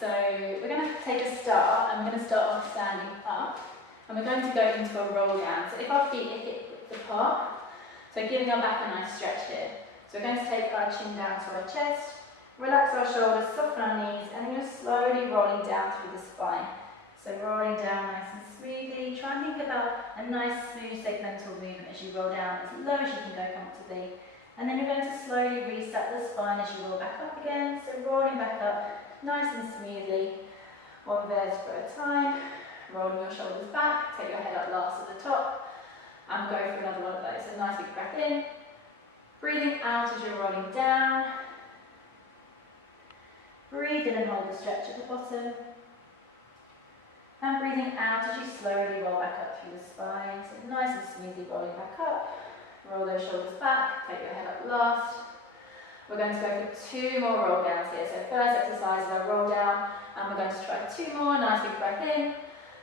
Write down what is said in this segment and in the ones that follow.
So we're going to take a start, and we're going to start off standing up, and we're going to go into a roll down. So if our feet are hip width apart, so giving our back a nice stretch here. So we're going to take our chin down to our chest, relax our shoulders, soften our knees, and then you're slowly rolling down through the spine. So rolling down nice and smoothly. Try and think about a nice smooth segmental movement as you roll down as low as you can go comfortably. And then you're going to slowly reset the spine as you roll back up again. So rolling back up nice and smoothly, one vertebra at a time. Rolling your shoulders back, take your head up last at the top, and go for another one of those. So nice big breath in. Breathing out as you're rolling down. Breathe in and hold the stretch at the bottom. And breathing out as you slowly roll back up through the spine. So nice and smoothly rolling back up. Roll those shoulders back, take your head up last. We're going to go for 2 more roll downs here. So first exercise is our roll down, and we're going to try 2 more. Nice big breath in.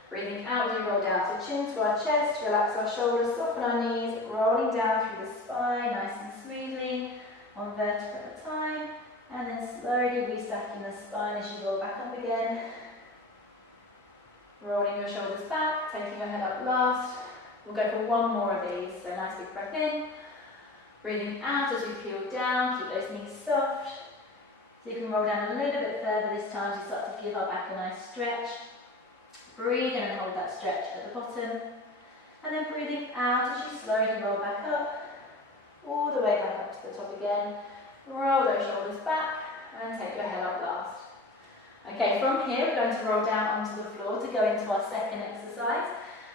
Breathing out as we roll down. So chin to our chest, relax our shoulders, soften our knees, rolling down through the spine, nice and smoothly, one vertebra at a time. And then slowly restacking the spine as you roll back up again. Rolling your shoulders back, taking your head up last. We'll go for 1 more of these. So nice big breath in. Breathing out as we peel down, keep those knees soft. So you can roll down a little bit further this time as you start to give our back a nice stretch. Breathe in and hold that stretch at the bottom. And then breathing out as you slowly roll back up, all the way back up to the top again. Roll those shoulders back and take your head up last. Okay, from here we're going to roll down onto the floor to go into our second exercise.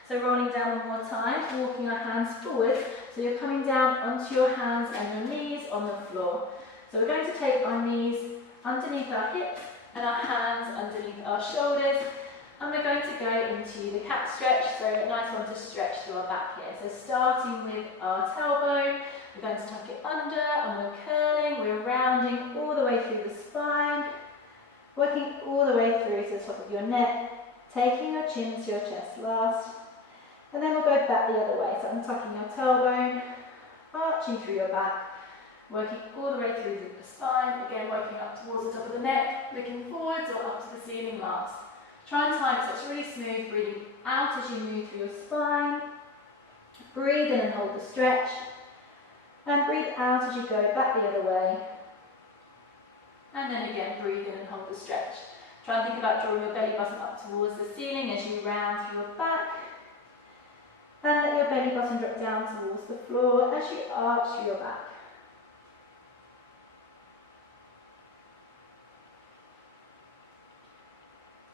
So rolling down one more time, walking our hands forward. So you're coming down onto your hands and your knees on the floor. So we're going to take our knees underneath our hips and our hands underneath our shoulders. And we're going to go into the cat stretch, so a nice one to stretch through our back here. So starting with our tailbone, we're going to tuck it under, and we're curling, we're rounding all the way through the spine, working all the way through to the top of your neck, taking your chin to your chest last, and then we'll go back the other way. So untucking your tailbone, arching through your back, working all the way through the spine, again working up towards the top of the neck, looking forwards or up to the ceiling last. Try and time it so it's really smooth, breathing out as you move through your spine. Breathe in and hold the stretch. And breathe out as you go back the other way. And then again, breathe in and hold the stretch. Try and think about drawing your belly button up towards the ceiling as you round through your back. And let your belly button drop down towards the floor as you arch through your back.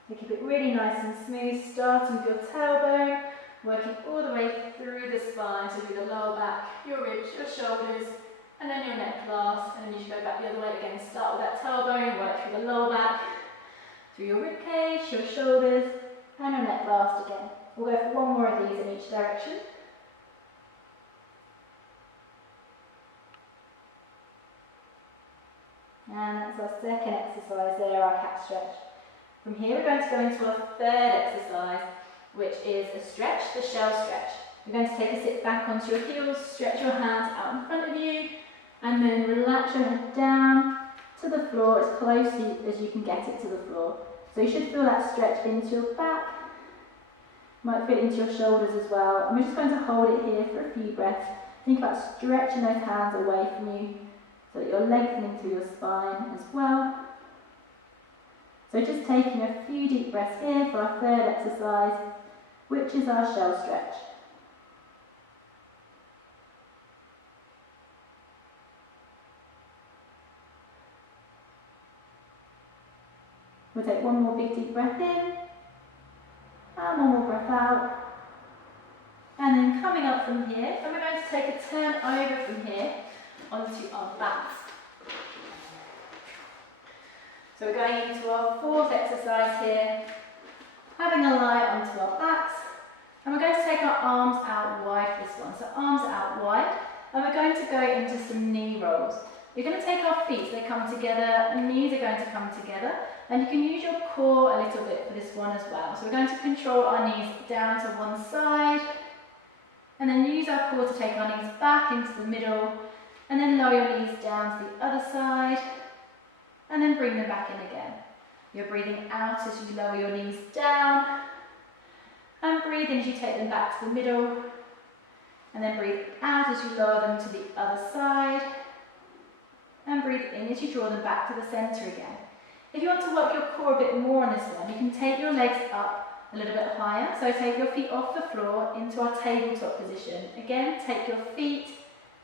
You keep it really nice and smooth, starting with your tailbone, working all the way through the spine, so through the lower back, your ribs, your shoulders, and then your neck last, and then you should go back the other way again. Start with that tailbone, work through the lower back, through your rib cage, your shoulders, and your neck last again. We'll go for 1 more of these in each direction. And that's our second exercise there, our cat stretch. From here we're going to go into our third exercise, which is a stretch, the shell stretch. You're going to take a sit back onto your heels, stretch your hands out in front of you, and then relax your head down to the floor as closely as you can get it to the floor. So you should feel that stretch into your back, might feel it into your shoulders as well. And we're just going to hold it here for a few breaths. Think about stretching those hands away from you so that you're lengthening through your spine as well. So just taking a few deep breaths here for our third exercise, which is our shell stretch. We'll take 1 more big deep breath in, and 1 more breath out. And then coming up from here, and we're going to take a turn over from here onto our backs. So we're going into our fourth exercise here, having a lie onto our backs, and we're going to take our arms out wide for this one. So arms out wide, and we're going to go into some knee rolls. We're going to take our feet, so they come together, the knees are going to come together, and you can use your core a little bit for this one as well. So we're going to control our knees down to one side, and then use our core to take our knees back into the middle, and then lower your knees down to the other side, and then bring them back in again. You're breathing out as you lower your knees down, and breathe in as you take them back to the middle, and then breathe out as you lower them to the other side, and breathe in as you draw them back to the centre again. If you want to work your core a bit more on this one, you can take your legs up a little bit higher, so take your feet off the floor into our tabletop position. Again, take your feet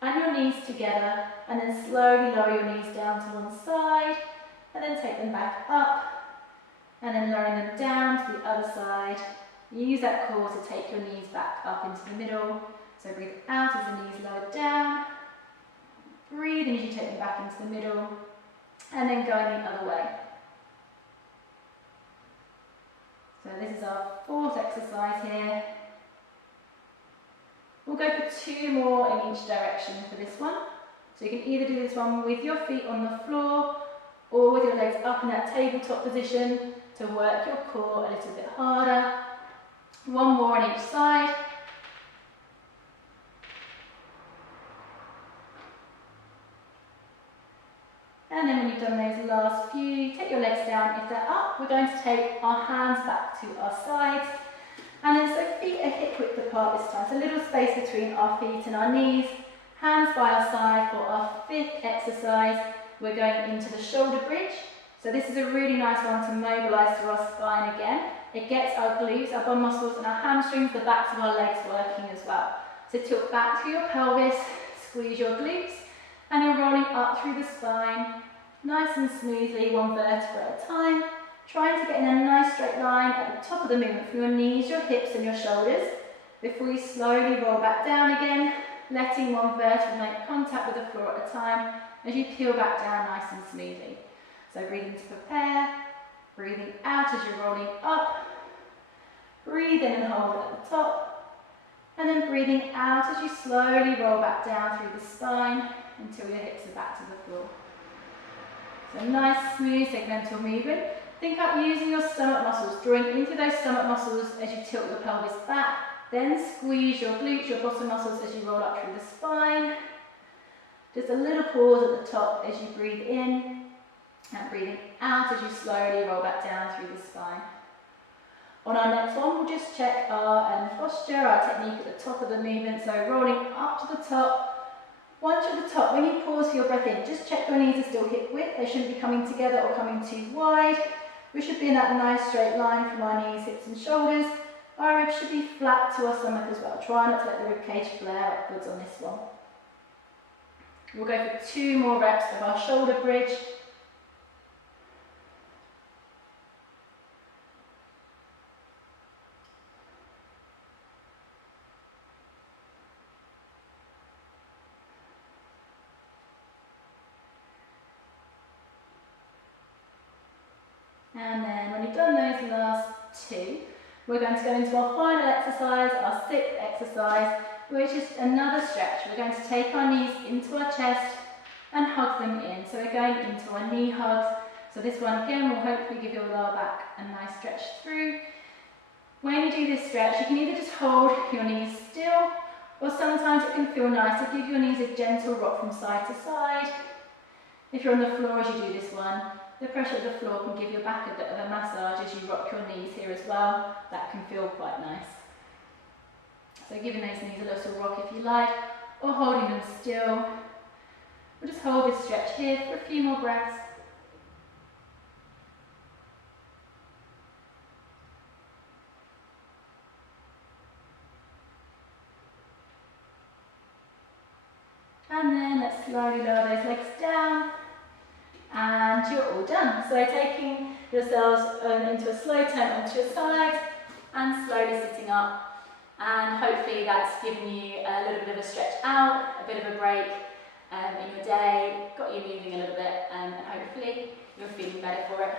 and your knees together, and then slowly lower your knees down to one side, and then take them back up, and then lowering them down to the other side. Use that core to take your knees back up into the middle. So breathe out as the knees lower down. Breathe in as you take them back into the middle, and then going the other way. So this is our fourth exercise here. We'll go for 2 more in each direction for this one. So you can either do this one with your feet on the floor or with your legs up in that tabletop position to work your core a little bit harder. 1 more on each side. And then when you've done those last few, take your legs down. If they're up, we're going to take our hands back to our sides. And then so feet are hip width apart this time. So a little space between our feet and our knees. Hands by our side for our 5th exercise. We're going into the shoulder bridge. So this is a really nice one to mobilise through our spine again. It gets our glutes, our bum muscles and our hamstrings, the backs of our legs working as well. So tilt back through your pelvis, squeeze your glutes, and you're rolling up through the spine, nice and smoothly, 1 vertebra at a time. Trying to get in a nice straight line at the top of the movement from your knees, your hips and your shoulders, before you slowly roll back down again, letting 1 vertebra make contact with the floor at a time as you peel back down nice and smoothly. So breathing to prepare, breathing out as you're rolling up, breathe in and hold at the top, and then breathing out as you slowly roll back down through the spine until your hips are back to the floor. So nice, smooth, segmental movement. Think about using your stomach muscles, drawing into those stomach muscles as you tilt your pelvis back, then squeeze your glutes, your bottom muscles as you roll up through the spine. Just a little pause at the top as you breathe in, and breathing out as you slowly roll back down through the spine. On our next one, we'll just check our posture, our technique at the top of the movement. So rolling up to the top. Once you're at the top, when you pause for your breath in, just check your knees are still hip width. They shouldn't be coming together or coming too wide. We should be in that nice straight line from our knees, hips and shoulders. Our ribs should be flat to our stomach as well. Try not to let the rib cage flare upwards on this one. We'll go for 2 more reps of our shoulder bridge. And then when you've done those last 2, we're going to go into our final exercise, our 6th exercise, which is another stretch. We're going to take our knees into our chest and hug them in. So we're going into our knee hugs. So this one again will hopefully give your lower back a nice stretch through. When you do this stretch, you can either just hold your knees still, or sometimes it can feel nice to give your knees a gentle rock from side to side. If you're on the floor as you do this one, the pressure of the floor can give your back a bit of a massage as you rock your knees here as well. That can feel quite nice. So giving those knees a little rock if you like, or holding them still. We'll just hold this stretch here for a few more breaths. And then let's slowly lower those legs down. And you're all done. So taking yourselves into a slow turn onto your sides and slowly sitting up, and hopefully that's given you a little bit of a stretch out, a bit of a break in your day, got you moving a little bit, and hopefully you're feeling better for it.